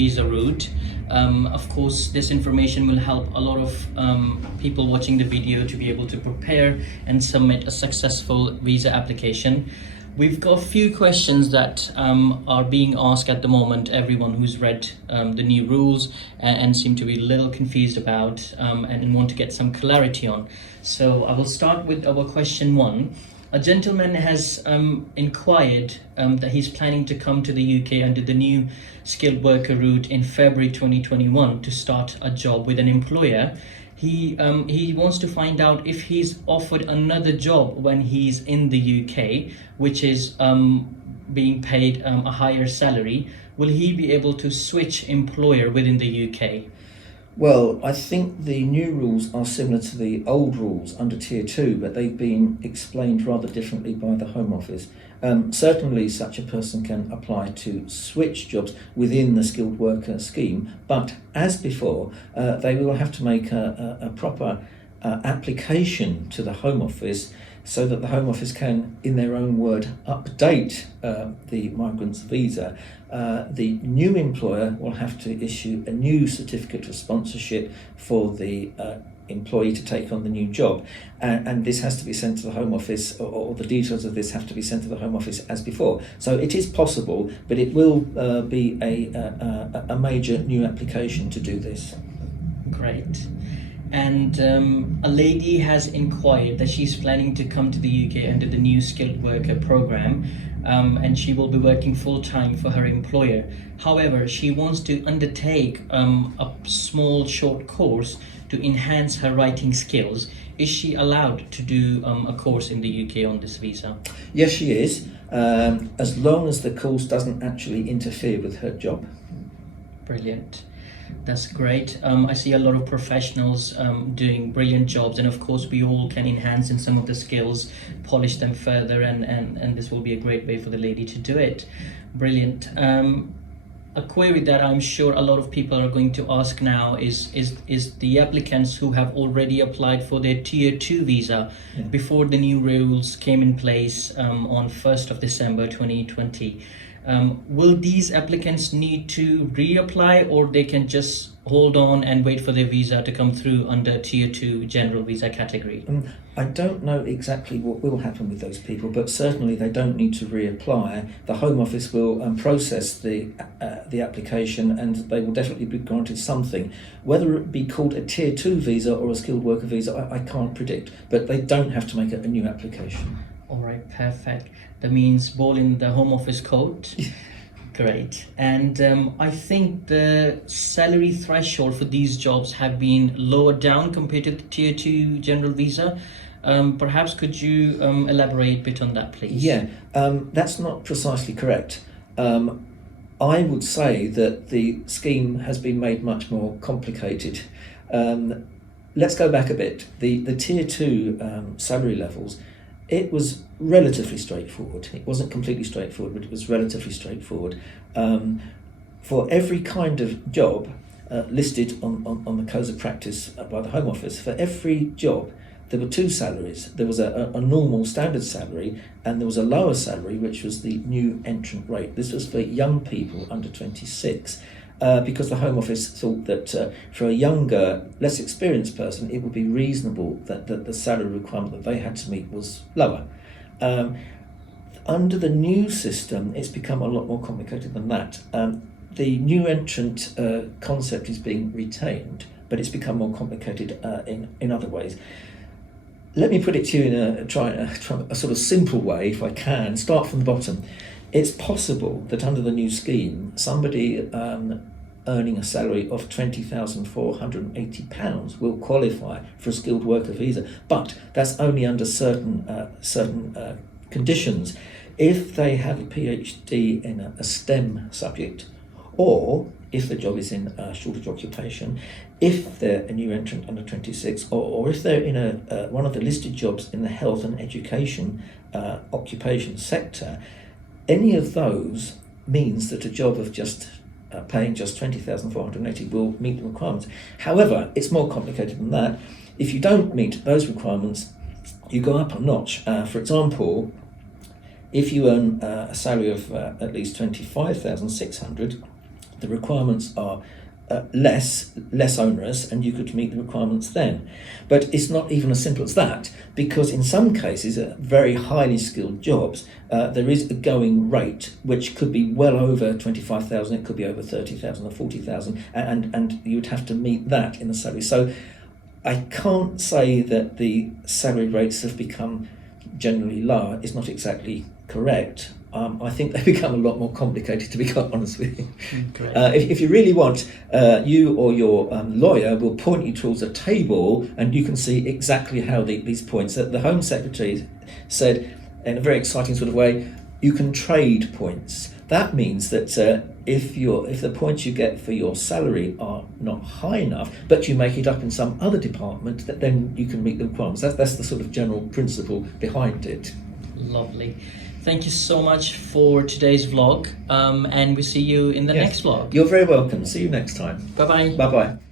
visa route. Of course, this information will help a lot of people watching the video to be able to prepare and submit a successful visa application. We've got a few questions that are being asked at the moment, everyone who's read the new rules and seem to be a little confused about and want to get some clarity on. So I will start with our question 1. A gentleman has inquired that he's planning to come to the UK under the new skilled worker route in February 2021 to start a job with an employer. He wants to find out if he's offered another job when he's in the UK, which is being paid a higher salary. Will he be able to switch employer within the UK? Well, I think the new rules are similar to the old rules under Tier 2, but they've been explained rather differently by the Home Office. Certainly such a person can apply to switch jobs within the skilled worker scheme, but as before, they will have to make a proper application to the Home Office so that the Home Office can, in their own word, update the migrant's visa. The new employer will have to issue a new certificate of sponsorship for the employee to take on the new job, and this has to be sent to the Home Office, or the details of this have to be sent to the Home Office as before. So it is possible, but it will be a major new application to do this. Great. And a lady has inquired that she's planning to come to the UK under the new skilled worker program, and she will be working full-time for her employer. However, she wants to undertake a small short course to enhance her writing skills. Is she allowed to do a course in the UK on this visa? Yes, she is, as long as the course doesn't actually interfere with her job. Brilliant. That's great. I see a lot of professionals doing brilliant jobs, and of course we all can enhance in some of the skills, polish them further, and this will be a great way for the lady to do it. Brilliant. A query that I'm sure a lot of people are going to ask now is the applicants who have already applied for their Tier 2 visa before the new rules came in place on 1st of December 2020. Will these applicants need to reapply, or they can just hold on and wait for their visa to come through under Tier 2 general visa category? I don't know exactly what will happen with those people, but certainly they don't need to reapply. The Home Office will process the application, and they will definitely be granted something. Whether it be called a Tier 2 visa or a skilled worker visa, I can't predict, but they don't have to make a new application. All right, perfect. That means ball in the Home Office court. Great. And I think the salary threshold for these jobs have been lowered down compared to the Tier 2 general visa. Perhaps could you elaborate a bit on that, please? Yeah, that's not precisely correct. I would say that the scheme has been made much more complicated. Let's go back a bit. The Tier 2 salary levels, it was relatively straightforward. It wasn't completely straightforward, but it was relatively straightforward. For every kind of job listed on the Codes of Practice by the Home Office, for every job there were two salaries. There was a normal standard salary, and there was a lower salary, which was the new entrant rate. This was for young people under 26. Because the Home Office thought that for a younger, less experienced person, it would be reasonable that the salary requirement that they had to meet was lower. Under the new system, it's become a lot more complicated than that. The new entrant concept is being retained, but it's become more complicated in other ways. Let me put it to you in a sort of simple way, if I can. Start from the bottom. It's possible that under the new scheme, somebody earning a salary of £20,480 will qualify for a skilled worker visa, but that's only under certain conditions. If they have a PhD in a STEM subject, or if the job is in a shortage occupation, if they're a new entrant under 26, or if they're in one of the listed jobs in the health and education occupation sector, any of those means that a job of just paying just £20,480 will meet the requirements. However, it's more complicated than that. If you don't meet those requirements, you go up a notch. For example, if you earn a salary of at least £25,600, the requirements are less onerous, and you could meet the requirements then. But it's not even as simple as that, because in some cases, very highly skilled jobs, there is a going rate which could be well over 25,000, it could be over 30,000 or 40,000, and you would have to meet that in the salary. So I can't say that the salary rates have become generally lower. It's not exactly correct. I think they become a lot more complicated, to be quite honest with you. If you really want, you or your lawyer will point you towards a table, and you can see exactly how these points, that the Home Secretary said in a very exciting sort of way, you can trade points. That means that if the points you get for your salary are not high enough, but you make it up in some other department, that then you can meet the requirements. That's the sort of general principle behind it. Lovely. Thank you so much for today's vlog, and we see you in the next vlog. You're very welcome. See you next time. Bye-bye. Bye-bye.